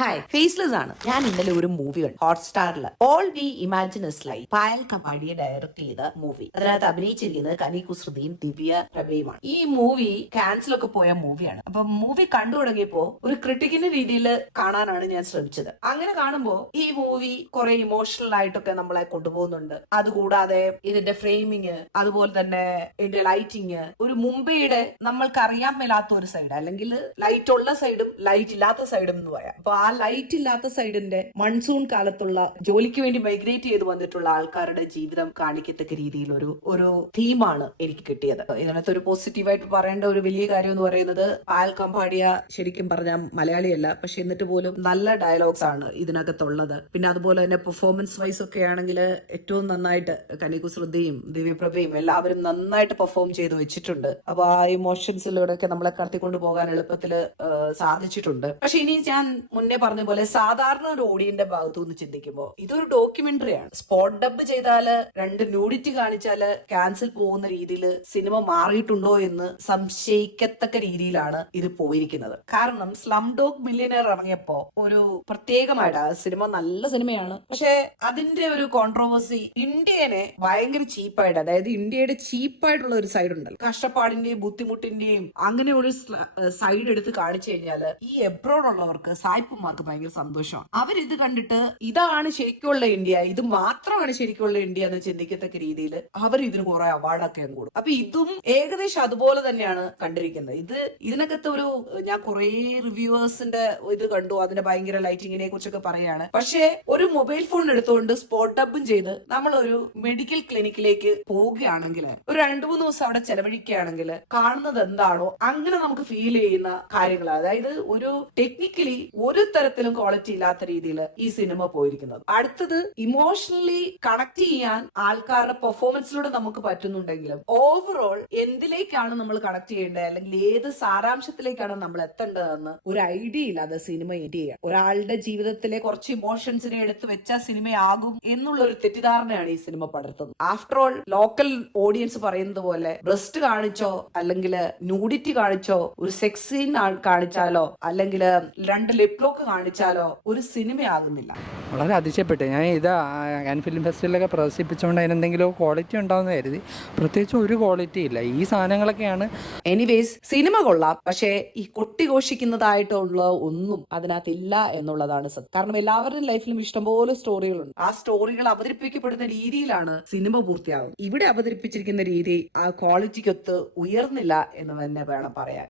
Hi, faceless ആണ്. ഞാൻ ഇന്നലെ ഒരു മൂവി കണ്ടു ഹോട്ട്സ്റ്റാറിൽ. All we imagine is life. Payal Kapadia direct ചെയ്ത മൂവി. അതിനകത്ത് അഭിനയിച്ചിരിക്കുന്നത് കനി കുസൃതിയും ദിവ്യ പ്രഭയുമാണ്. ഈ മൂവി ക്യാൻസൽ ഒക്കെ പോയ മൂവിയാണ്. അപ്പൊ മൂവി കണ്ടു തുടങ്ങിയപ്പോ ഒരു ക്രിട്ടിക്കിന്റെ രീതിയിൽ കാണാനാണ് ഞാൻ ശ്രമിച്ചത്. അങ്ങനെ കാണുമ്പോ ഈ മൂവി കുറെ ഇമോഷണൽ ആയിട്ടൊക്കെ നമ്മളെ കൊണ്ടുപോകുന്നുണ്ട്. അതുകൂടാതെ ഇതിന്റെ ഫ്രെയിമിങ്, അതുപോലെ തന്നെ ഇതിന്റെ ലൈറ്റിങ്, ഒരു മുംബൈയുടെ നമ്മൾക്ക് അറിയാൻ മേലാത്ത ഒരു സൈഡ്, അല്ലെങ്കിൽ ലൈറ്റ് ഉള്ള സൈഡും ലൈറ്റ് ഇല്ലാത്ത സൈഡും എന്ന് പറയാം. അപ്പൊ ആ ലൈറ്റ് ഇല്ലാത്ത സൈഡിന്റെ മൺസൂൺ കാലത്തുള്ള ജോലിക്ക് വേണ്ടി മൈഗ്രേറ്റ് ചെയ്ത് വന്നിട്ടുള്ള ആൾക്കാരുടെ ജീവിതം കാണിക്കത്തക്ക രീതിയിൽ ഒരു തീമാണ് എനിക്ക് കിട്ടിയത്. ഇതിനകത്ത് ഒരു പോസിറ്റീവായിട്ട് പറയേണ്ട ഒരു വലിയ കാര്യം എന്ന് പറയുന്നത്, പായൽ കമ്പാടിയ ശരിക്കും പറഞ്ഞാൽ മലയാളിയല്ല, പക്ഷെ എന്നിട്ട് പോലും നല്ല ഡയലോഗ്സ് ആണ് ഇതിനകത്തുള്ളത്. പിന്നെ അതുപോലെ തന്നെ പെർഫോമൻസ് വൈസ് ഒക്കെ ആണെങ്കിൽ ഏറ്റവും നന്നായിട്ട് കനി കുസൃതിയും ദിവ്യപ്രഭയും എല്ലാവരും നന്നായിട്ട് പെർഫോം ചെയ്ത് വെച്ചിട്ടുണ്ട്. അപ്പൊ ആ ഇമോഷൻസിലൂടെ ഒക്കെ നമ്മളെ കടത്തിക്കൊണ്ട് പോകാൻ എളുപ്പത്തിൽ സാധിച്ചിട്ടുണ്ട്. പക്ഷെ ഇനി ഞാൻ മുന്നേ പറഞ്ഞ പോലെ സാധാരണ ഒരു ഓഡിയന്റെ ഭാഗത്തു നിന്ന് ചിന്തിക്കുമ്പോൾ ഇതൊരു ഡോക്യുമെന്ററി ആണ്. സ്പോട്ട് ഡബ് ചെയ്താല്, രണ്ട് ന്യൂഡിറ്റി കാണിച്ചാല് ക്യാൻസൽ പോകുന്ന രീതിയിൽ സിനിമ മാറിയിട്ടുണ്ടോ എന്ന് സംശയിക്കത്തക്ക രീതിയിലാണ് ഇത് പോയിരിക്കുന്നത്. കാരണം സ്ലം ഡോഗ് മില്യനർ ഇറങ്ങിയപ്പോ ഒരു പ്രത്യേകമായിട്ട് സിനിമ നല്ല സിനിമയാണ്, പക്ഷെ അതിന്റെ ഒരു കോൺട്രോവേഴ്സി ഇന്ത്യനെ ഭയങ്കര ചീപ്പായിട്ട്, അതായത് ഇന്ത്യയുടെ ചീപ്പായിട്ടുള്ള ഒരു സൈഡ് ഉണ്ടല്ലോ, കഷ്ടപ്പാടിന്റെയും ബുദ്ധിമുട്ടിന്റെയും അങ്ങനെ ഒരു സൈഡ് എടുത്ത് കാണിച്ചു കഴിഞ്ഞാല് ഈ എബ്രോഡ് ഉള്ളവർക്ക്, സായിപ്പുമാർക്ക് ഭയങ്കര സന്തോഷമാണ്. അവരിത് കണ്ടിട്ട് ഇതാണ് ശരിക്കുള്ള ഇന്ത്യ, ഇത് മാത്രമാണ് ശരിക്കുള്ള ഇന്ത്യ എന്ന് ചിന്തിക്കത്തക്ക രീതിയിൽ അവർ ഇതിന് കുറെ അവാർഡൊക്കെ കൊടുക്കും. അപ്പൊ ഇതും ഏകദേശം അതുപോലെ തന്നെയാണ് കണ്ടിരിക്കുന്നത്. ഇതിനകത്ത് ഒരു ഞാൻ കുറെ റിവ്യൂവേഴ്സിന്റെ ഇത് കണ്ടു, അതിന്റെ ഭയങ്കര ലൈറ്റിങ്ങിനെ കുറിച്ചൊക്കെ പറയാണ്. പക്ഷെ ഒരു മൊബൈൽ ഫോൺ എടുത്തുകൊണ്ട് സ്പോട്ട് ഡബും ചെയ്ത് നമ്മൾ ഒരു മെഡിക്കൽ ക്ലിനിക്കിലേക്ക് പോവുകയാണെങ്കിൽ, ഒരു 2-3 ദിവസം അവിടെ ചെലവഴിക്കുകയാണെങ്കിൽ കാണുന്നത് എന്താണോ അങ്ങനെ നമുക്ക് ഫീൽ ചെയ്യുന്ന കാര്യങ്ങൾ, അതായത് ഒരു ടെക്നിക്കലി ഒരു തരത്തിലും ക്വാളിറ്റി ഇല്ലാത്ത രീതിയിൽ ഈ സിനിമ പോയിരിക്കുന്നത്. അടുത്തത്, ഇമോഷണലി കണക്ട് ചെയ്യാൻ ആൾക്കാരുടെ പെർഫോമൻസിലൂടെ നമുക്ക് പറ്റുന്നുണ്ടെങ്കിലും ഓവറോൾ എന്തിലേക്കാണ് നമ്മൾ കണക്ട് ചെയ്യേണ്ടത്, അല്ലെങ്കിൽ ഏത് സാരാംശത്തിലേക്കാണ് നമ്മൾ എത്തേണ്ടതെന്ന് ഒരു ഐഡിയ ഇല്ലാതെ സിനിമ എൻഡ് ചെയ്യാം. ഒരാളുടെ ജീവിതത്തിലെ കുറച്ച് ഇമോഷൻസിനെ എടുത്തു വെച്ച സിനിമയാകും എന്നുള്ള ഒരു തെറ്റിദ്ധാരണയാണ് ഈ സിനിമ പടർത്തുന്നത്. ആഫ്റ്റർ ഓൾ ലോക്കൽ ഓഡിയൻസ് പറയുന്നത് പോലെ ബ്രസ്റ്റ് കാണിച്ചോ, അല്ലെങ്കിൽ ന്യൂഡിറ്റി കാണിച്ചോ, ഒരു സെക്സ് സീൻ കാണിച്ചാലോ, അല്ലെങ്കിൽ രണ്ട് ലിപ് ലോക്ക് കാണിച്ചാലോ ഒരു സിനിമയാകുന്നില്ല. വളരെ അതിശയപ്പെട്ടു ഞാൻ. ഞാൻ ഫിലിം ഫെസ്റ്റിവലൊക്കെ പ്രദർശിപ്പിച്ചുകൊണ്ട് അതിനെന്തെങ്കിലും ക്വാളിറ്റി ഉണ്ടാവുന്ന കരുതി. പ്രത്യേകിച്ച് ഒരു ക്വാളിറ്റി ഇല്ല. ഈ സാധനങ്ങളൊക്കെയാണ്. എനിവേസ്, സിനിമ കൊള്ളാം, പക്ഷേ ഈ കൊട്ടിഘോഷിക്കുന്നതായിട്ടുള്ള ഒന്നും അതിനകത്തില്ല എന്നുള്ളതാണ് സത്യം. കാരണം എല്ലാവരുടെയും ലൈഫിലും ഇഷ്ടംപോലെ സ്റ്റോറികളുണ്ട്. ആ സ്റ്റോറികൾ അവതരിപ്പിക്കപ്പെടുന്ന രീതിയിലാണ് സിനിമ പൂർത്തിയാകുന്നത്. ഇവിടെ അവതരിപ്പിച്ചിരിക്കുന്ന രീതി ആ ക്വാളിറ്റിക്കൊത്ത് ഉയർന്നില്ല എന്ന് തന്നെ വേണം പറയാൻ.